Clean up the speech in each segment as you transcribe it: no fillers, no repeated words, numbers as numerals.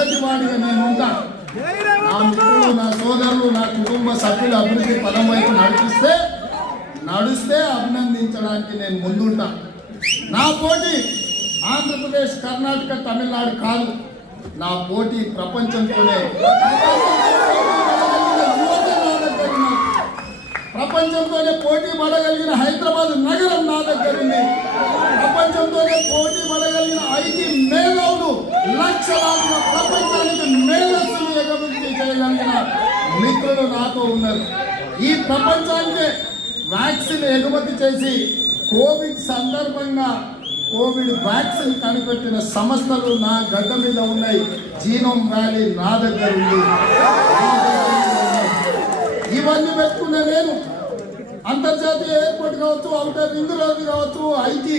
మొదటి వాడిగా నేను ఉంటాను. నా మిత్రులు, నా సోదరులు, నా కుటుంబ సభ్యులు అభివృద్ధి పదం వైపు నడుస్తే అభినందించడానికి నేను ముందుంటా. నా పోటీ ఆంధ్రప్రదేశ్, కర్ణాటక, తమిళనాడు కాదు. నా పోటీ ప్రపంచంతోనే. ప్రపంచంతోనే పోటీ పడగలిగిన హైదరాబాద్ నగరం నా దగ్గర ఉంది. ప్రపంచంతోనే పోటీ పడగలిగిన ఐటీ మేధావులు, లక్షలాదిగా ప్రపంచానికి మేధస్సులు ఎగబుద్ధి చేయగలిగిన మిత్రులు నాతో ఉన్నారు. ఈ ప్రపంచానికి వ్యాక్సిన్ ఎగుమతి చేసి కోవిడ్ సందర్భంగా కోవిడ్ వ్యాక్సిన్ కనిపెట్టిన సంస్థలు నా గడ్డ మీద ఉన్నాయి. జీనోమ్ వ్యాలీ నా దగ్గర ఉంది. ఇవన్నీ పెట్టుకున్న నేను అంతర్జాతీయ ఎయిర్పోర్ట్ కావచ్చు, అవుటర్ రింగ్ రోడ్డు కావచ్చు, ఐటీ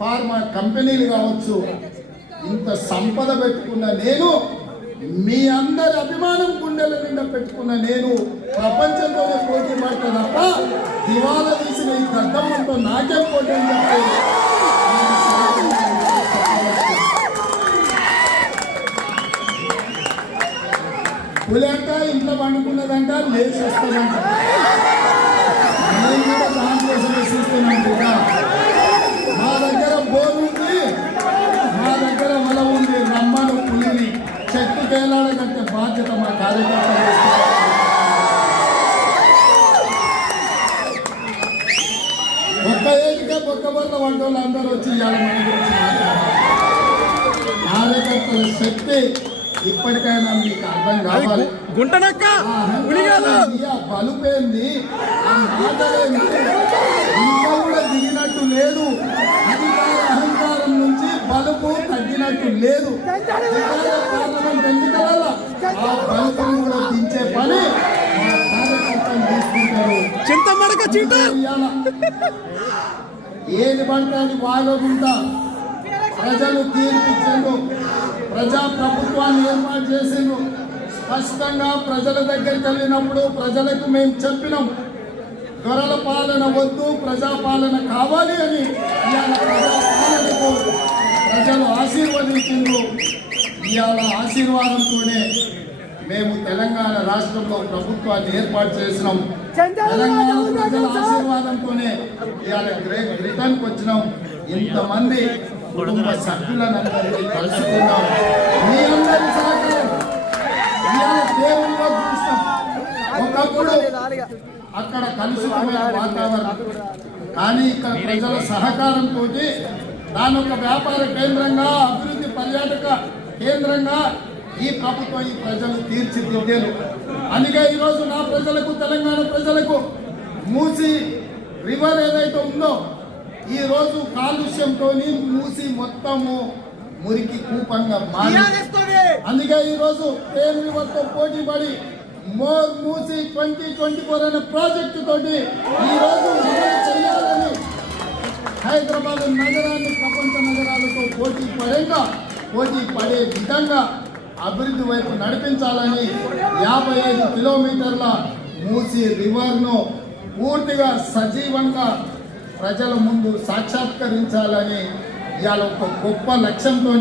ఫార్మా కంపెనీలు కావచ్చు, ఇంత సంపద పెట్టుకున్న నేను, మీ అందరి అభిమానం గుండెల నిండా పెట్టుకున్న నేను ప్రపంచంలోనే పోటీ పడతా తప్ప దివాలా తీసిన ఈ గద్దమ్మంతో నాకేం పోటీ అని చెప్పి పులేట ఇంట్లో పండుకున్నదంట, లేచి వస్తుందంట. నేను కూడా దానికోసమే చూస్తున్నాను. మా దగ్గర బోర్ ఉంది, మా దగ్గర వల ఉంది. రమ్మను పులిని చెట్టు కేలాడగట్టే బాధ్యత మా కార్యకర్తలు. ఒక్క ఏటికే ఒక్క బొల్ల వంటలు అందరూ వచ్చి ఇవాళ మన గురించి మాట్లాడారు. కార్యకర్తల శక్తి ఇప్పటికైనా మీకు అర్థం కావాలి. బలుపేంది, ఆ మాటలేంది, ఇంకా కూడా దిగినట్టు లేదు. అహంకారం నుంచి బలుపు తగ్గినట్టు లేదు. పార్లమెంట్ ఎన్నికల ఆ బలుపును కూడా దించే పని మా కార్యకర్తలు తీసుకుంటారు. ఏది పడితే అది వాగకుండా ప్రజలు తీర్పిచ్చారు. ప్రజా ప్రభుత్వాన్ని ఏర్పాటు చేసిండ్రు. స్పష్టంగా ప్రజల దగ్గరికి వెళ్ళినప్పుడు ప్రజలకు మేము చెప్పినాం, దొరల పాలన వద్దు, ప్రజాపాలన కావాలి అని. ఇవాళ ప్రజాపాలనకు ప్రజలు ఆశీర్వదించిండ్రు. ఇవాళ ఆశీర్వాదంతోనే మేము తెలంగాణ రాష్ట్రంలో ప్రభుత్వాన్ని ఏర్పాటు చేసినాం. తెలంగాణ ప్రజల ఆశీర్వాదంతోనే ఇవాళ గ్రేట్ బ్రిటన్కి వచ్చినాం. ఇంతమంది కుటుంబ సభ్యులందరినీ కలుసుకున్నాం. మీ అందరి సహకారం ఇవాళ దేవుల్లో చూస్తాం. ఒకప్పుడు అక్కడ కలుసుకునే వాతావరణం, కానీ ఇక్కడ ప్రజల సహకారంతో దాని ఒక వ్యాపార కేంద్రంగా, అభివృద్ధి పర్యాటక కేంద్రంగా ఈ ప్రభుత్వం, ఈ ప్రజలు తీర్చిదిద్దారు. అందుకే ఈరోజు నా ప్రజలకు, తెలంగాణ ప్రజలకు మూసి రివర్ ఏదైతే ఉందో ఈ రోజు కాలుష్యంతో మూసి మొత్తము మురికి కూపంగా మారి, అందుకే ఈ రోజు పేరు రివర్తో పోటీ పడి మూసి 2024 అనే ప్రాజెక్టు తోటి ఈ రోజు చేయాలని హైదరాబాద్ నగరాన్ని ప్రపంచ నగరాలతో పోటీ పడే విధంగా అభివృద్ధి వైపు నడిపించాలని 55 కిలోమీటర్ల మూసి రివర్ను పూర్తిగా సజీవంగా ప్రజల ముందు సాక్షాత్కరించాలని ఇవాళ ఒక గొప్ప లక్ష్యంతో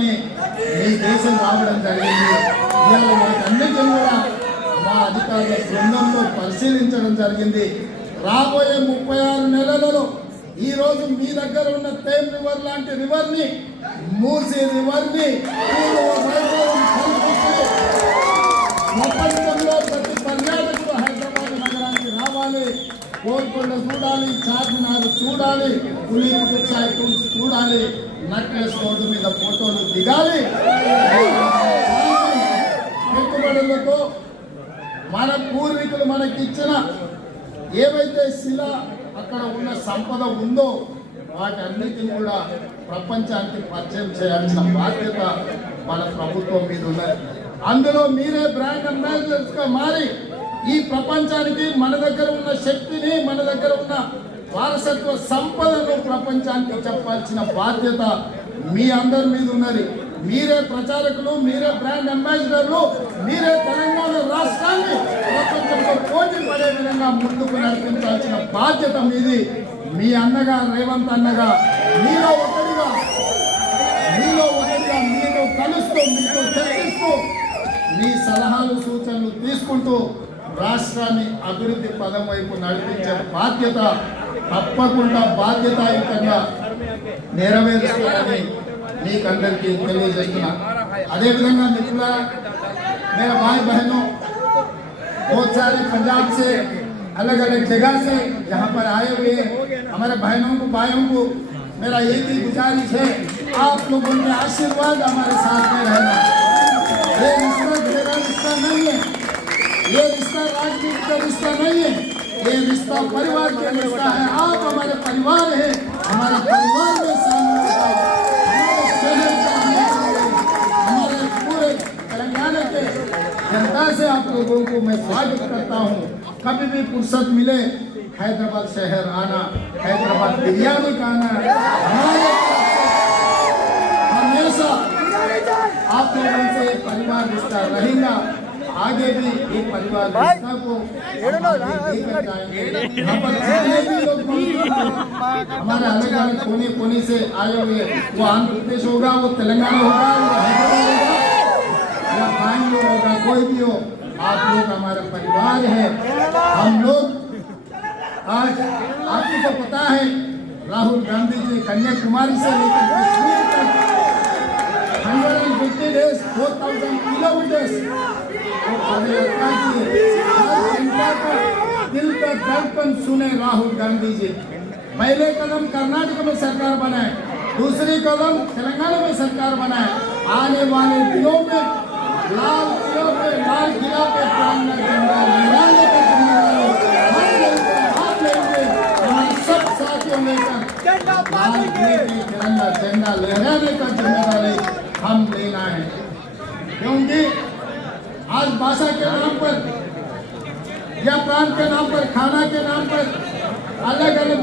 ఈ దేశం రావడం జరిగింది. ఇవాళ వాటన్నిటిని కూడా మా అధికారుల బృందంలో పరిశీలించడం జరిగింది. రాబోయే 36 నెలలలో ఈరోజు మీ దగ్గర ఉన్న తేమ్ రివర్ లాంటి రివర్ని, మూసీ రివర్ని ప్రపంచంలో ప్రతి పర్యాటకుడు హైదరాబాద్ నగరానికి రావాలి. కోల్కొండ చూడాలి, చార్మినార్ చూడాలి, పులిముట్టు సైకిల్స్ చూడాలి, నక్లెస్ రోడ్డు మీద ఫోటోలు దిగాలి. పెట్టుబడులతో మన పూర్వీకులు మనకిచ్చిన ఏవైతే శిల అక్కడ ఉన్న సంపద ఉందో వాటన్నిటిని కూడా ప్రపంచానికి పరిచయం చేయాల్సిన బాధ్యత మన ప్రభుత్వం మీద ఉన్నది. అందులో మీరే బ్రాండ్ అంబాసిడర్స్గా మారి ఈ ప్రపంచానికి మన దగ్గర ఉన్న శక్తిని, మన దగ్గర ఉన్న వారసత్వ సంపదను ప్రపంచానికి చెప్పాల్సిన బాధ్యత మీ అందరి మీద ఉన్నది. మీరే ప్రచారకులు, మీరే బ్రాండ్ అంబాసిడర్లు, మీరే తెలంగాణ రాష్ట్రాన్ని ప్రపంచంలో పోటీ పడే విధంగా ముందుకు నడిపించాల్సిన బాధ్యత మీది. మీ అన్నగా, రేవంత్ అన్నగా మీలో ఒకటిగా మీతో కలుస్తూ, మీతో చర్చిస్తూ సలహాలు సూచనలు తీసుకుంటూ రాష్ట్రాన్ని అభివృద్ధి పదం వైపు నడిపించే బాధ్యత తప్పకుండా బాధ్యతాయుతంగా నెరవేరుస్తారని మీకందరికీ తెలియజేస్తున్నా। అదేవిధంగా మిత్రులారా, मेरा भाई बहनों बहुत सारे पंजाब से अलग अलग जगह से यहाँ पर आए हुए हमारे बहनों को भाइयों को मेरा एक ही गुजारिश है, आप लोगों के आशीर्वाद हमारे साथ में रहना। ये रिश्ता मेरा रिश्ता नहीं है, ये रिश्ता राजनीति का रिश्ता नहीं है, ये रिश्ता परिवार का रिश्ता है। आप हमारे परिवार है, हमारे परिवार में शामिल हो जाओ। हमारे शहर का हमारे पूरे तेलंगाना के जनता से आप लोगों को मैं स्वागत करता हूँ। कभी भी फुर्सत मिले हैदराबाद शहर आना, हैदराबाद बिरयानी खाना, हमारे हमेशा आप लोगों से परिवार रिश्ता रहेगा। आगे भी ये परिवार रिश्ता को लेकर जाएंगे। यहाँ पर जितने भी लोग हमारे अलग अलग कोने कोने से आए हुए, वो आंध्र प्रदेश होगा, वो तेलंगाना होगा, वो हैदराबाद होगा या बैंगलोर होगा, कोई भी हो, आप लोग हमारा परिवार है। हम लोग आज आपको तो पता है, राहुल गांधी जी कन्याकुमारी से लेकर कश्मीर तक 150 days 4000 किलोमीटर्स दिल का धड़कन सुने राहुल गांधी जी। पहले कदम कर्नाटक में सरकार बनाए, दूसरी कदम तेलंगाना में सरकार बनाए। आने वाले दिनों में लाल किला पे तिरंगा झंडा लहराने का जिम्मेदारी हम लेंगे। हमारे सब साथियों लेकर लाल किले पे तिरंगा झंडा लहराने का जिम्मेदारी हम लेना है, क्योंकि आज भाषा के नाम पर या प्रांत के नाम पर, खाना के नाम पर अलग अलग